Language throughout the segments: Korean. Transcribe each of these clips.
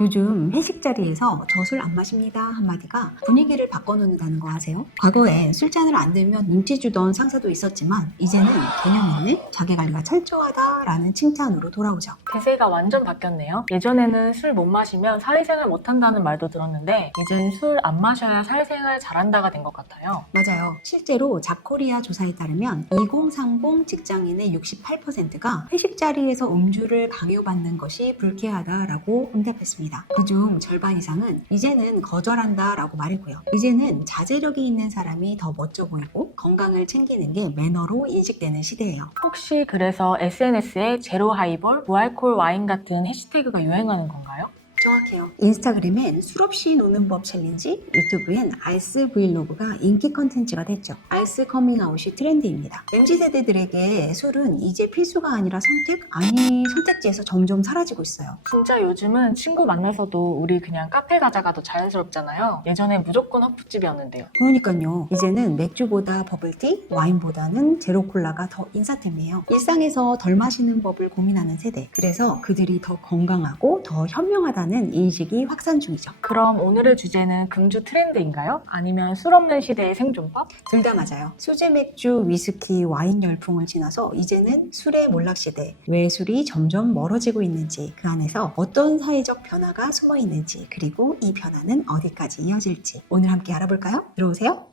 요즘 회식 자리에서 저 술 안 마십니다 한마디가 분위기를 바꿔놓는다는 거 아세요? 과거엔 술잔을 안 들면 눈치 주던 상사도 있었지만 이제는 개념 있네? 자기관리가 철저하다라는 칭찬으로 돌아오죠. 대세가 완전 바뀌었네요. 예전에는 술 못 마시면 사회생활 못한다는 말도 들었는데 이젠 술 안 마셔야 사회생활 잘한다가 된 것 같아요. 맞아요. 실제로 잡코리아 조사에 따르면 2030 직장인의 68%가 회식 자리에서 음주를 강요받는 것이 불쾌하다라고 응답했습니다. 그중 절반 이상은 이제는 거절한다라고 말했고요. 이제는 자제력이 있는 사람이 더 멋져 보이고 건강을 챙기는 게 매너로 인식되는 시대예요. 혹시 그래서 SNS에 제로 하이볼, 무알콜 와인 같은 해시태그가 유행하는 건가요? 정확해요. 인스타그램엔 술 없이 노는 법 챌린지, 유튜브엔 알스 브이로그가 인기 컨텐츠가 됐죠. 알스 커밍아웃이 트렌드입니다. MZ세대들에게 술은 이제 필수가 아니라 선택? 아니, 선택지에서 점점 사라지고 있어요. 진짜 요즘은 친구 만나서도 우리 그냥 카페 가자가 더 자연스럽잖아요. 예전엔 무조건 허프집이었는데요. 그러니까요. 이제는 맥주보다 버블티, 와인보다는 제로콜라가 더 인사템이에요. 일상에서 덜 마시는 법을 고민하는 세대. 그래서 그들이 더 건강하고 더 현명하다는 인식이 확산 중이죠. 그럼 오늘의 주제는 금주 트렌드인가요? 아니면 술 없는 시대의 생존법? 둘 다 맞아요. 수제 맥주, 위스키, 와인 열풍을 지나서 이제는 술의 몰락시대. 왜 술이 점점 멀어지고 있는지, 그 안에서 어떤 사회적 변화가 숨어 있는지, 그리고 이 변화는 어디까지 이어질지 오늘 함께 알아볼까요? 들어오세요.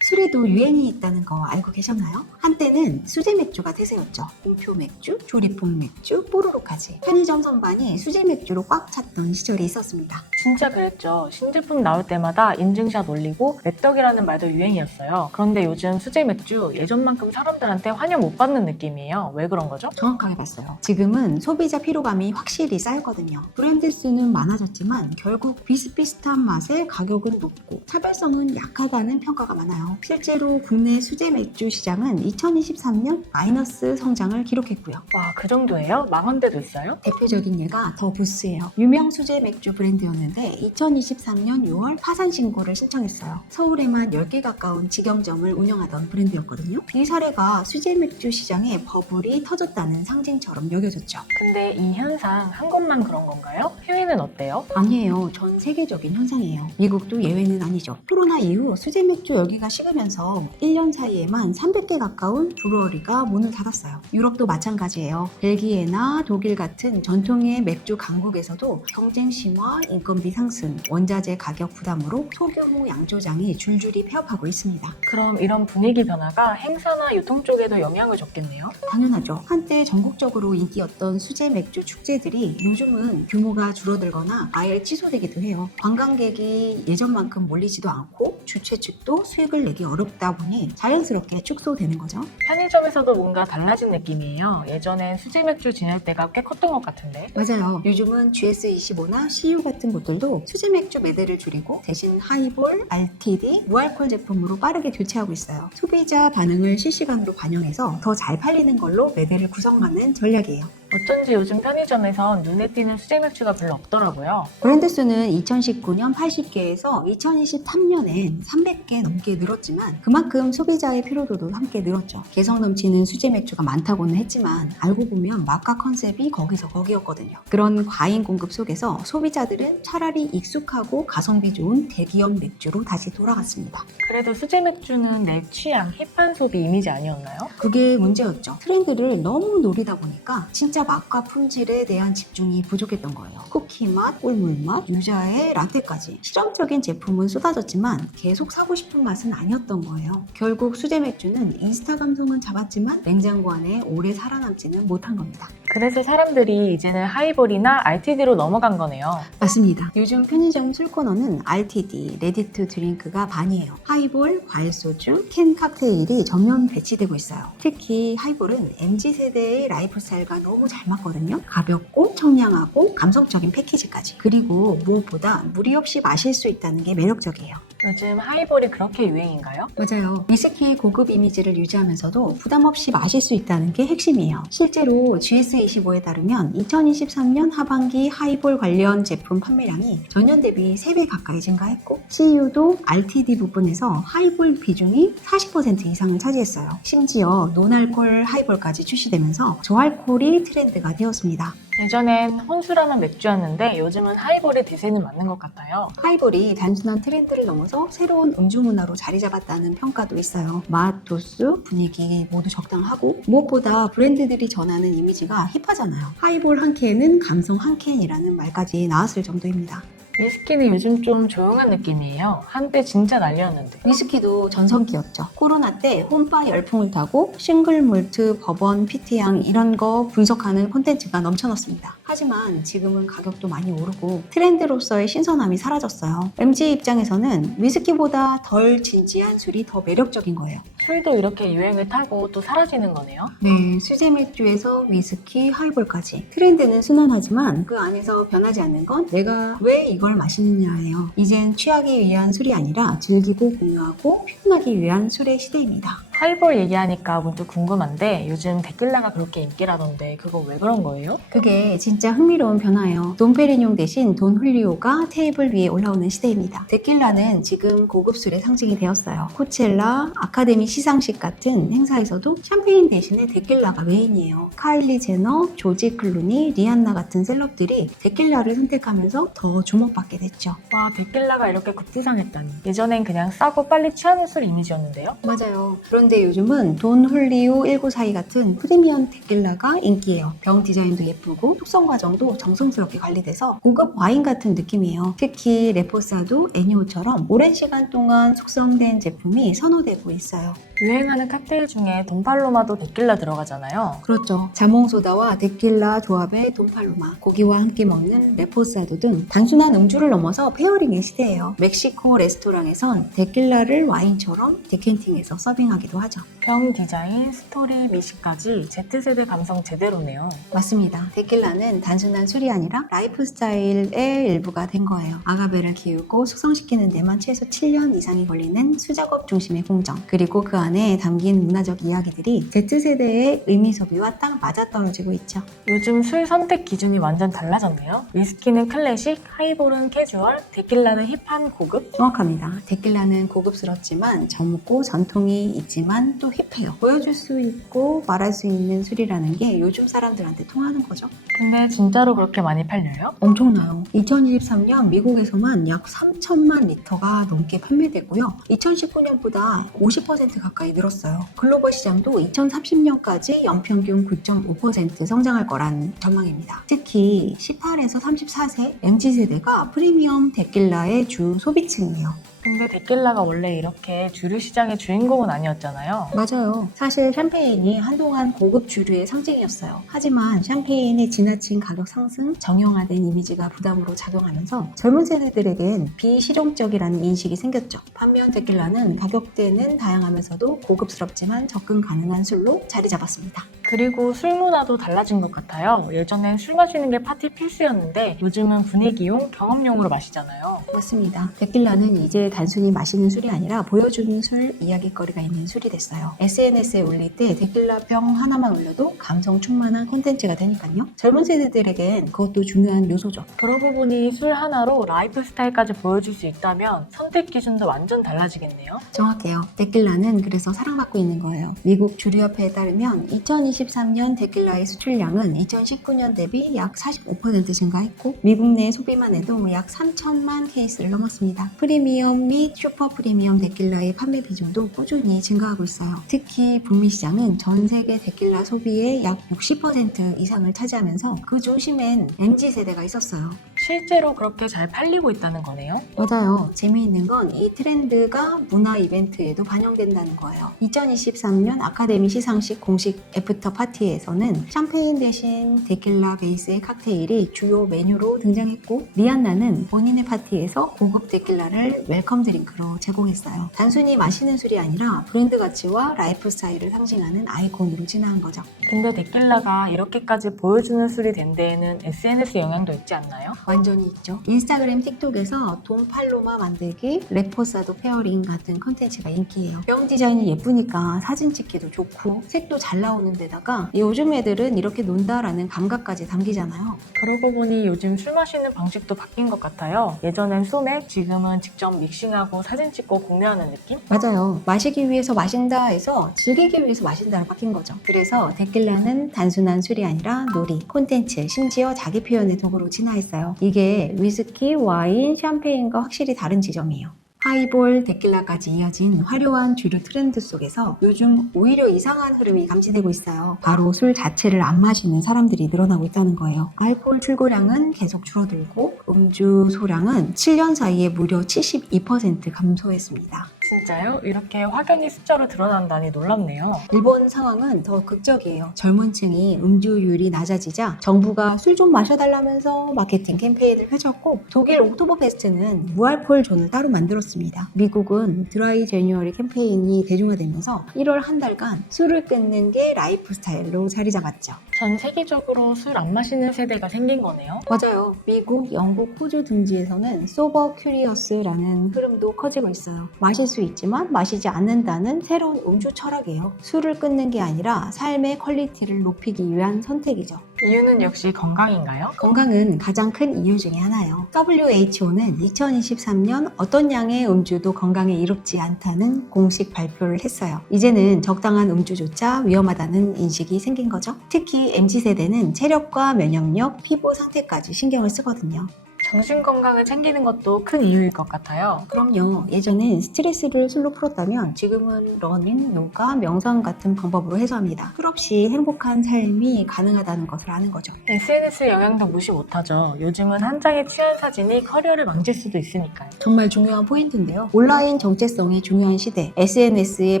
술에도 유행이 있다는 거 알고 계셨나요? 한때는 수제 맥주가 대세였죠. 공표 맥주, 조리품 맥주, 뽀로로까지. 편의점 선반이 수제 맥주로 꽉 찼던 시절이 있었습니다. 진짜 그랬죠. 신제품 나올 때마다 인증샷 올리고 맵떡이라는 말도 유행이었어요. 그런데 요즘 수제 맥주 예전만큼 사람들한테 환영 못 받는 느낌이에요. 왜 그런 거죠? 정확하게 봤어요. 지금은 소비자 피로감이 확실히 쌓였거든요. 브랜드 수는 많아졌지만 결국 비슷비슷한 맛에 가격은 높고 차별성은 약하다는 평가가 많아요. 실제로 국내 수제 맥주 시장은 2023년 마이너스 성장을 기록했고요. 와, 그 정도예요? 망한 데도 있어요? 대표적인 예가 더 부스예요. 유명 수제 맥주 브랜드였는데 2023년 6월 파산 신고를 신청했어요. 서울에만 10개 가까운 직영점을 운영하던 브랜드였거든요. 이 사례가 수제 맥주 시장에 버블이 터졌다는 상징처럼 여겨졌죠. 근데 이 현상 한국만 그런 건가요? 해외는 어때요? 아니에요. 전 세계적인 현상이에요. 미국도 예외는 아니죠. 코로나 이후 수제 맥주 열기가 식으면서 1년 사이에만 300개 가까운 브루어리가 문을 닫았어요. 유럽도 마찬가지예요. 벨기에나 독일 같은 전통의 맥주 강국에서도 경쟁 심화, 인건비 상승, 원자재 가격 부담으로 소규모 양조장이 줄줄이 폐업하고 있습니다. 그럼 이런 분위기 변화가 행사나 유통 쪽에도 영향을 줬겠네요? 당연하죠. 한때 전국적으로 인기였던 수제 맥주 축제들이 요즘은 규모가 줄어들거나 아예 취소되기도 해요. 관광객이 예전만큼 몰리지도 않고 주최 측도 수익을 내기 어렵다 보니 자연스럽게 축소되는 거죠. 편의점에서도 뭔가 달라진 느낌이에요. 예전엔 수제 맥주 지낼 때가 꽤 컸던 것 같은데. 맞아요. 요즘은 GS25나 CU 같은 곳들도 수제 맥주 매대를 줄이고 대신 하이볼, RTD, 무알콜 제품으로 빠르게 교체하고 있어요. 소비자 반응을 실시간으로 반영해서 더 잘 팔리는 걸로 매대를 구성하는 전략이에요. 어쩐지 요즘 편의점에선 눈에 띄는 수제 맥주가 별로 없더라고요. 브랜드 수는 2019년 80개에서 2023년엔 300개 넘게 늘었지만 그만큼 소비자의 피로도도 함께 늘었죠. 개성 넘치는 수제 맥주가 많다고는 했지만 알고 보면 맛과 컨셉이 거기서 거기였거든요. 그런 과잉 공급 속에서 소비자들은 차라리 익숙하고 가성비 좋은 대기업 맥주로 다시 돌아갔습니다. 그래도 수제 맥주는 내 취향, 힙한 소비 이미지 아니었나요? 그게 문제였죠. 트렌드를 너무 노리다 보니까 진짜 맛과 품질에 대한 집중이 부족했던 거예요. 쿠키 맛, 꿀물 맛, 유자의 라떼까지 실험적인 제품은 쏟아졌지만 계속 사고 싶은 맛은 아니었던 거예요. 결국 수제 맥주는 인스타 감성은 잡았지만 냉장고 안에 오래 살아남지는 못한 겁니다. 그래서 사람들이 이제는 하이볼이나 RTD로 넘어간 거네요. 맞습니다. 요즘 편의점 술 코너는 RTD, 레디 투 드링크가 반이에요. 하이볼, 과일소주, 캔 칵테일이 전면 배치되고 있어요. 특히 하이볼은 MZ세대의 라이프 스타일과 너무 잘 맞거든요. 가볍고 청량하고 감성적인 패키지까지. 그리고 무엇보다 무리 없이 마실 수 있다는 게 매력적이에요. 요즘 하이볼이 그렇게 유행인가요? 맞아요. 위스키의 고급 이미지를 유지하면서도 부담 없이 마실 수 있다는 게 핵심이에요. 실제로 GS25에 따르면 2023년 하반기 하이볼 관련 제품 판매량이 전년 대비 3배 가까이 증가했고 CU도 RTD 부분에서 하이볼 비중이 40% 이상을 차지했어요. 심지어 논알콜 하이볼까지 출시되면서 저알콜이 트렌드 트렌드가 되었습니다. 예전엔 혼술하면 맥주였는데 요즘은 하이볼의 대세는 맞는 것 같아요. 하이볼이 단순한 트렌드를 넘어서 새로운 음주 문화로 자리 잡았다는 평가도 있어요. 맛, 도수, 분위기 모두 적당하고 무엇보다 브랜드들이 전하는 이미지가 힙하잖아요. 하이볼 한 캔은 감성 한 캔이라는 말까지 나왔을 정도입니다. 위스키는 요즘 좀 조용한 느낌이에요. 한때 진짜 난리였는데. 위스키도 전성기였죠. 코로나 때 홈바 열풍을 타고 싱글 몰트, 버번, 피트향 이런 거 분석하는 콘텐츠가 넘쳐났습니다. 하지만 지금은 가격도 많이 오르고 트렌드로서의 신선함이 사라졌어요. MG 입장에서는 위스키보다 덜 진지한 술이 더 매력적인 거예요. 술도 이렇게 유행을 타고 또 사라지는 거네요. 네, 수제 맥주에서 위스키, 하이볼까지. 트렌드는 순환하지만 그 안에서 변하지 않는 건 내가 왜 이걸 마시느냐예요. 이젠 취하기 위한 술이 아니라 즐기고 공유하고 표현하기 위한 술의 시대입니다. 하이볼 얘기하니까 문득 궁금한데 요즘 데킬라가 그렇게 인기라던데 그거 왜 그런 거예요? 그게 진짜 흥미로운 변화예요. 돈페리뇽 대신 돈 훌리오가 테이블 위에 올라오는 시대입니다. 데킬라는 지금 고급 술의 상징이 되었어요. 코첼라, 아카데미 시상식 같은 행사에서도 샴페인 대신에 데킬라가 메인이에요. 카일리 제너, 조지 클루니, 리안나 같은 셀럽들이 데킬라를 선택하면서 더 주목받게 됐죠. 와, 데킬라가 이렇게 급부상했다니. 예전엔 그냥 싸고 빨리 취하는 술 이미지였는데요. 맞아요. 그런데 요즘은 돈 훌리오 1942 같은 프리미엄 데킬라가 인기예요. 병 디자인도 예쁘고 숙성 과정도 정성스럽게 관리돼서 고급 와인 같은 느낌이에요. 특히 레포사도, 애니오처럼 오랜 시간 동안 숙성된 제품이 선호되고 있어요. 유행하는 칵테일 중에 돈팔로마도 데킬라 들어가잖아요. 그렇죠. 자몽소다와 데킬라 조합의 돈팔로마, 고기와 함께 먹는 레포사도 등 단순한 음주를 넘어서 페어링의 시대예요. 멕시코 레스토랑에선 데킬라를 와인처럼 디켄팅해서 서빙하기도 하죠. 병 디자인, 스토리, 미식까지 Z세대 감성 제대로네요. 맞습니다. 데킬라는 단순한 술이 아니라 라이프 스타일의 일부가 된 거예요. 아가베를 키우고 숙성시키는 데만 최소 7년 이상이 걸리는 수작업 중심의 공정, 그리고 그 안에 담긴 문화적 이야기들이 Z세대의 의미 소비와 딱 맞아떨어지고 있죠. 요즘 술 선택 기준이 완전 달라졌네요. 위스키는 클래식, 하이볼은 캐주얼, 데킬라는 힙한 고급? 정확합니다. 데킬라는 고급스럽지만 젊고 전통이 있지만 또 힙해요. 보여줄 수 있고 말할 수 있는 술이라는 게 요즘 사람들한테 통하는 거죠. 근데 진짜로 그렇게 많이 팔려요? 엄청나요. 2023년 미국에서만 약 3천만 리터가 넘게 판매되고요. 2019년보다 50% 가까이 늘었어요. 글로벌 시장도 2030년까지 연평균 9.5% 성장할 거란 전망입니다. 특히 18에서 34세 MZ세대가 프리미엄 데킬라의 주 소비층이에요. 근데 데킬라가 원래 이렇게 주류 시장의 주인공은 아니었잖아요. 맞아요. 사실 샴페인이 한동안 고급 주류의 상징이었어요. 하지만 샴페인의 지나친 가격 상승, 정형화된 이미지가 부담으로 작용하면서 젊은 세대들에겐 비실용적이라는 인식이 생겼죠. 반면 데킬라는 가격대는 다양하면서도 고급스럽지만 접근 가능한 술로 자리 잡았습니다. 그리고 술 문화도 달라진 것 같아요. 예전엔 술 마시는 게 파티 필수였는데 요즘은 분위기용, 경험용으로 마시잖아요. 맞습니다. 데킬라는 이제 단순히 마시는 술이 아니라 보여주는 술, 이야기거리가 있는 술이 됐어요. SNS에 올릴 때 데킬라 병 하나만 올려도 감성 충만한 콘텐츠가 되니까요. 젊은 세대들에겐 그것도 중요한 요소죠. 그러고 보니 술 하나로 라이프 스타일까지 보여줄 수 있다면 선택 기준도 완전 달라지겠네요. 정확해요. 데킬라는 그래서 사랑받고 있는 거예요. 미국 주류협회에 따르면 2023년 데킬라의 수출량은 2019년 대비 약 45% 증가했고 미국 내 소비만 해도 약 3천만 케이스를 넘었습니다. 프리미엄 및 슈퍼 프리미엄 데킬라의 판매 비중도 꾸준히 증가하고 있어요. 특히 북미 시장은 전 세계 데킬라 소비의 약 60% 이상을 차지하면서 그 중심엔 MZ세대가 있었어요. 실제로 그렇게 잘 팔리고 있다는 거네요. 맞아요. 재미있는 건 이 트렌드가 문화 이벤트에도 반영된다는 거예요. 2023년 아카데미 시상식 공식 애프터 파티에서는 샴페인 대신 데킬라 베이스의 칵테일이 주요 메뉴로 등장했고 리안나는 본인의 파티에서 고급 데킬라를 웰컴 드링크로 제공했어요. 단순히 마시는 술이 아니라 브랜드 가치와 라이프 스타일을 상징하는 아이콘으로 진화한 거죠. 근데 데킬라가 이렇게까지 보여주는 술이 된 데에는 SNS 영향도 있지 않나요? 완전히 있죠. 인스타그램, 틱톡에서 돈 팔로마 만들기, 레포사도 페어링 같은 컨텐츠가 인기예요. 병 디자인이 예쁘니까 사진 찍기도 좋고 색도 잘 나오는 데다가 요즘 애들은 이렇게 논다라는 감각까지 담기잖아요. 그러고 보니 요즘 술 마시는 방식도 바뀐 것 같아요. 예전엔 소맥, 지금은 직접 믹싱하고 사진 찍고 공유하는 느낌? 맞아요. 마시기 위해서 마신다 해서 즐기기 위해서 마신다로 바뀐 거죠. 그래서 데킬라는 단순한 술이 아니라 놀이, 콘텐츠, 심지어 자기 표현의 도구로 진화했어요. 이게 위스키, 와인, 샴페인과 확실히 다른 지점이에요. 하이볼, 데킬라까지 이어진 화려한 주류 트렌드 속에서 요즘 오히려 이상한 흐름이 감지되고 있어요. 바로 술 자체를 안 마시는 사람들이 늘어나고 있다는 거예요. 알코올 출고량은 계속 줄어들고 음주 소량은 7년 사이에 무려 72% 감소했습니다. 진짜요? 이렇게 확연히 숫자로 드러난다니 놀랍네요. 일본 상황은 더 극적이에요. 젊은 층이 음주율이 낮아지자 정부가 술 좀 마셔달라면서 마케팅 캠페인을 펼쳤고 독일 옥토버페스트는 무알콜 존을 따로 만들었습니다. 미국은 드라이 제뉴얼리 캠페인이 대중화되면서 1월 한 달간 술을 끊는 게 라이프 스타일로 자리 잡았죠. 전 세계적으로 술 안 마시는 세대가 생긴 거네요. 맞아요. 미국, 영국, 호주 등지에서는 소버 큐리어스라는 흐름도 커지고 있어요. 마실 수 있지만 마시지 않는다는 새로운 음주 철학이에요. 술을 끊는 게 아니라 삶의 퀄리티를 높이기 위한 선택이죠. 이유는 역시 건강인가요? 건강은 가장 큰 이유 중에 하나예요. WHO는 2023년 어떤 양의 음주도 건강에 이롭지 않다는 공식 발표를 했어요. 이제는 적당한 음주조차 위험하다는 인식이 생긴 거죠. 특히 MZ세대는 체력과 면역력, 피부 상태까지 신경을 쓰거든요. 정신 건강을 챙기는 것도 큰 이유일 것 같아요. 그럼요. 예전엔 스트레스를 술로 풀었다면 지금은 러닝, 요가, 명상 같은 방법으로 해소합니다. 술 없이 행복한 삶이 가능하다는 것을 아는 거죠. SNS 영향도 무시 못하죠. 요즘은 한 장의 취한 사진이 커리어를 망칠 수도 있으니까요. 정말 중요한 포인트인데요. 온라인 정체성이 중요한 시대, SNS에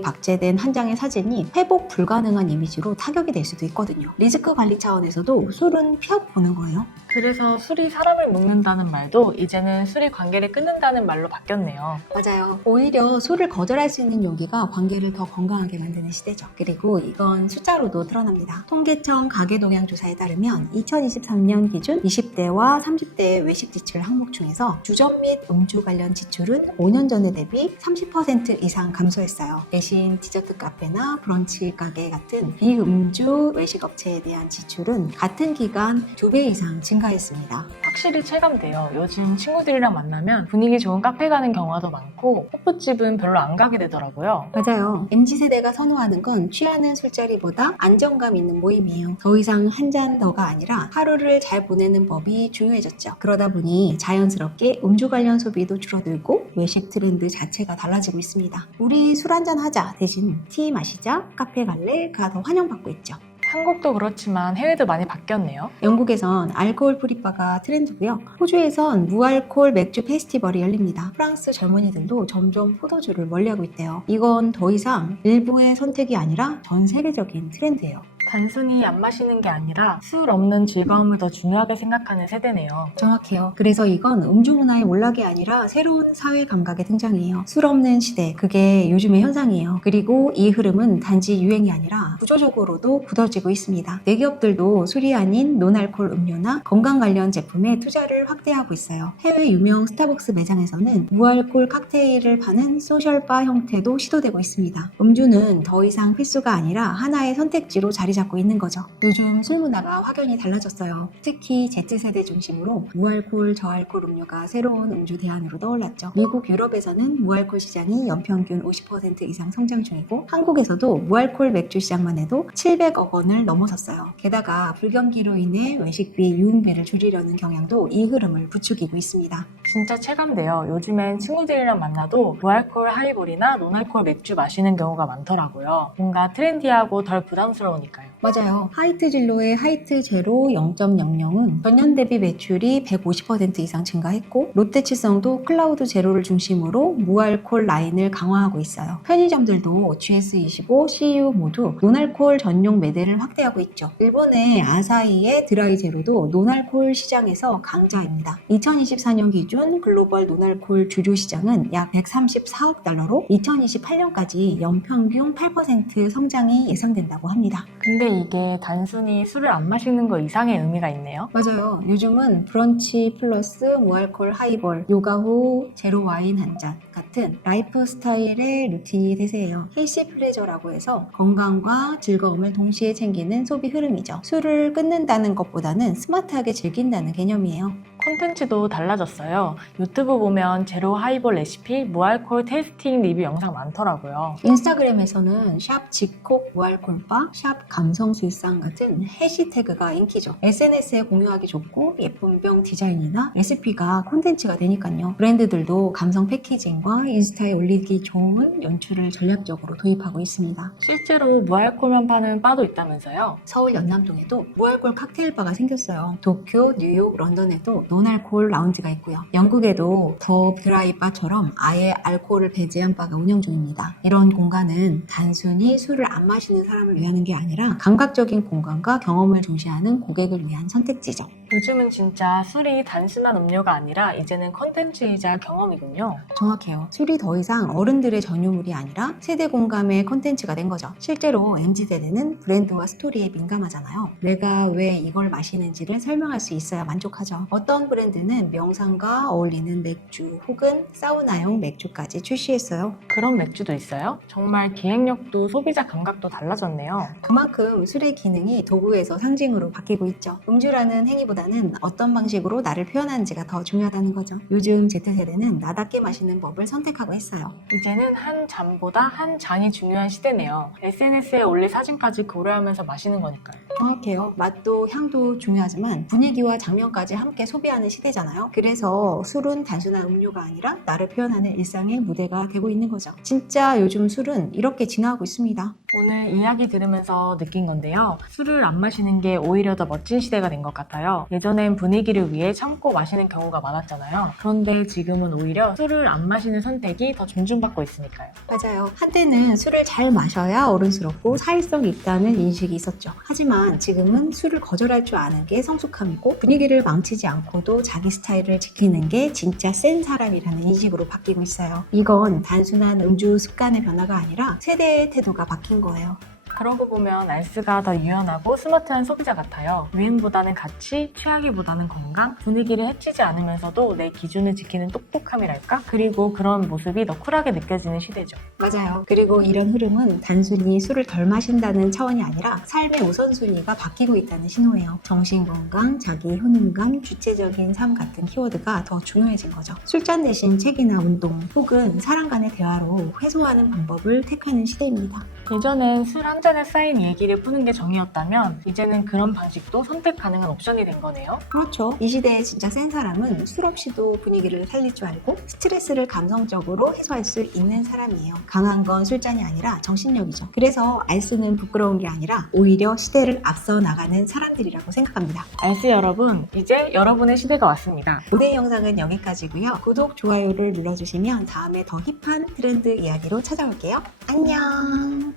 박제된 한 장의 사진이 회복 불가능한 이미지로 타격이 될 수도 있거든요. 리스크 관리 차원에서도 술은 피해보는 거예요. 그래서 술이 사람을 묶는다는 말도 이제는 술이 관계를 끊는다는 말로 바뀌었네요. 맞아요. 오히려 술을 거절할 수 있는 용기가 관계를 더 건강하게 만드는 시대죠. 그리고 이건 숫자로도 드러납니다. 통계청 가계동향조사에 따르면 2023년 기준 20대와 30대의 외식 지출 항목 중에서 주점 및 음주 관련 지출은 5년 전에 대비 30% 이상 감소했어요. 대신 디저트 카페나 브런치 가게 같은 비음주 외식 업체에 대한 지출은 같은 기간 2배 이상 증가했습니다. 확실히 체감돼요. 요즘 친구들이랑 만나면 분위기 좋은 카페 가는 경우도 많고 호프집은 별로 안 가게 되더라고요. 맞아요. MZ세대가 선호하는 건 취하는 술자리보다 안정감 있는 모임이에요. 더 이상 한 잔 더가 아니라 하루를 잘 보내는 법이 중요해졌죠. 그러다 보니 자연스럽게 음주 관련 소비도 줄어들고 외식 트렌드 자체가 달라지고 있습니다. 우리 술 한잔 하자 대신 티 마시자, 카페 갈래가 더 환영받고 있죠. 한국도 그렇지만 해외도 많이 바뀌었네요. 영국에선 알코올 프리바가 트렌드고요. 호주에선 무알콜 맥주 페스티벌이 열립니다. 프랑스 젊은이들도 점점 포도주를 멀리하고 있대요. 이건 더 이상 일부의 선택이 아니라 전 세계적인 트렌드예요. 단순히 안 마시는 게 아니라 술 없는 즐거움을 더 중요하게 생각하는 세대네요. 정확해요. 그래서 이건 음주 문화의 몰락이 아니라 새로운 사회 감각의 등장이에요. 술 없는 시대, 그게 요즘의 현상이에요. 그리고 이 흐름은 단지 유행이 아니라 구조적으로도 굳어지고 있습니다. 대기업들도 술이 아닌 논알콜 음료나 건강 관련 제품에 투자를 확대하고 있어요. 해외 유명 스타벅스 매장에서는 무알콜 칵테일을 파는 소셜바 형태도 시도되고 있습니다. 음주는 더 이상 필수가 아니라 하나의 선택지로 자리 잡고 있는 거죠. 요즘 술 문화가 확연히 달라졌어요. 특히 Z세대 중심으로 무알콜, 저알콜 음료가 새로운 음주 대안으로 떠올랐죠. 미국, 유럽에서는 무알콜 시장이 연평균 50% 이상 성장 중이고 한국에서도 무알콜 맥주 시장만 해도 700억 원을 넘어섰어요. 게다가 불경기로 인해 외식비, 유흥비를 줄이려는 경향도 이 흐름을 부추기고 있습니다. 진짜 체감돼요. 요즘엔 친구들이랑 만나도 무알콜 하이볼이나 논알콜 맥주 마시는 경우가 많더라고요. 뭔가 트렌디하고 덜 부담스러우니까요. 맞아요. 하이트 진로의 하이트 제로 0.00은 전년 대비 매출이 150% 이상 증가했고 롯데칠성도 클라우드 제로를 중심으로 무알콜 라인을 강화하고 있어요. 편의점들도 GS25, CU 모두 논알콜 전용 매대를 확대하고 있죠. 일본의 아사히의 드라이 제로도 논알콜 시장에서 강자입니다. 2024년 기준 글로벌 논알콜 주류 시장은 약 134억 달러로 2028년까지 연평균 8% 성장이 예상된다고 합니다. 근데 이게 단순히 술을 안 마시는 거 이상의 의미가 있네요. 맞아요. 요즘은 브런치 플러스 무알콜 하이볼, 요가 후 제로 와인 한 잔 같은 라이프 스타일의 루틴이 대세예요. 헬시 플레저라고 해서 건강과 즐거움을 동시에 챙기는 소비 흐름이죠. 술을 끊는다는 것보다는 스마트하게 즐긴다는 개념이에요. 콘텐츠도 달라졌어요. 유튜브 보면 제로 하이볼 레시피, 무알콜 테이스팅 리뷰 영상 많더라고요. 인스타그램에서는 샵 집콕 무알콜바, 샵 감성술상 같은 해시태그가 인기죠. SNS에 공유하기 좋고 예쁜 병 디자인이나 레시피가 콘텐츠가 되니까요. 브랜드들도 감성 패키징과 인스타에 올리기 좋은 연출을 전략적으로 도입하고 있습니다. 실제로 무알콜만 파는 바도 있다면서요? 서울 연남동에도 무알콜 칵테일바가 생겼어요. 도쿄, 뉴욕, 런던에도 논알콜 라운지가 있고요. 영국에도 더 드라이 바처럼 아예 알코올을 배제한 바가 운영 중입니다. 이런 공간은 단순히 술을 안 마시는 사람을 위하는 게 아니라 감각적인 공간과 경험을 중시하는 고객을 위한 선택지죠. 요즘은 진짜 술이 단순한 음료가 아니라 이제는 콘텐츠이자 경험이군요. 정확해요. 술이 더 이상 어른들의 전유물이 아니라 세대 공감의 콘텐츠가 된 거죠. 실제로 MZ세대는 브랜드와 스토리에 민감하잖아요. 내가 왜 이걸 마시는지를 설명할 수 있어야 만족하죠. 어떤 브랜드는 명상과 어울리는 맥주 혹은 사우나용 맥주까지 출시했어요. 그런 맥주도 있어요? 정말 기획력도 소비자 감각도 달라졌네요. 그만큼 술의 기능이 도구에서 상징으로 바뀌고 있죠. 음주라는 행위보다는 어떤 방식으로 나를 표현하는지가 더 중요하다는 거죠. 요즘 Z세대는 나답게 마시는 법을 선택하고 있어요. 이제는 한 잔보다 한 잔이 중요한 시대네요. SNS에 올릴 사진까지 고려하면서 마시는 거니까요. 정확해요. 맛도 향도 중요하지만 분위기와 장면까지 함께 소비하는 시대잖아요. 그래서 술은 단순한 음료가 아니라 나를 표현하는 일상의 무대가 되고 있는 거죠. 진짜 요즘 술은 이렇게 진화하고 있습니다. 오늘 이야기 들으면서 느낀 건데요. 술을 안 마시는 게 오히려 더 멋진 시대가 된 것 같아요. 예전엔 분위기를 위해 참고 마시는 경우가 많았잖아요. 그런데 지금은 오히려 술을 안 마시는 선택이 더 존중받고 있으니까요. 맞아요. 한때는 술을 잘 마셔야 어른스럽고 사회성이 있다는 인식이 있었죠. 하지만 지금은 술을 거절할 줄 아는 게 성숙함이고 분위기를 망치지 않고도 자기 스타일을 지키는 게 진짜 센 사람이라는 인식으로 바뀌고 있어요. 이건 단순한 음주 습관의 변화가 아니라 세대의 태도가 바뀐 거예요. 그러고 보면 알스가 더 유연하고 스마트한 소비자 같아요. 유행보다는 가치, 취하기보다는 건강, 분위기를 해치지 않으면서도 내 기준을 지키는 똑똑함이랄까? 그리고 그런 모습이 더 쿨하게 느껴지는 시대죠. 맞아요. 그리고 이런 흐름은 단순히 술을 덜 마신다는 차원이 아니라 삶의 우선순위가 바뀌고 있다는 신호예요. 정신건강, 자기 효능감, 주체적인 삶 같은 키워드가 더 중요해진 거죠. 술잔 대신 책이나 운동 혹은 사람 간의 대화로 해소하는 방법을 택하는 시대입니다. 예전엔 술 한 잔에 쌓인 얘기를 푸는 게 정이었다면 이제는 그런 방식도 선택 가능한 옵션이 된 거네요. 그렇죠. 이 시대에 진짜 센 사람은 술 없이도 분위기를 살릴 줄 알고 스트레스를 감성적으로 해소할 수 있는 사람이에요. 강한 건 술잔이 아니라 정신력이죠. 그래서 알수는 부끄러운 게 아니라 오히려 시대를 앞서 나가는 사람들이라고 생각합니다. 알스 여러분, 이제 여러분의 시대가 왔습니다. 오늘 영상은 여기까지고요. 구독, 좋아요를 눌러주시면 다음에 더 힙한 트렌드 이야기로 찾아올게요. 안녕!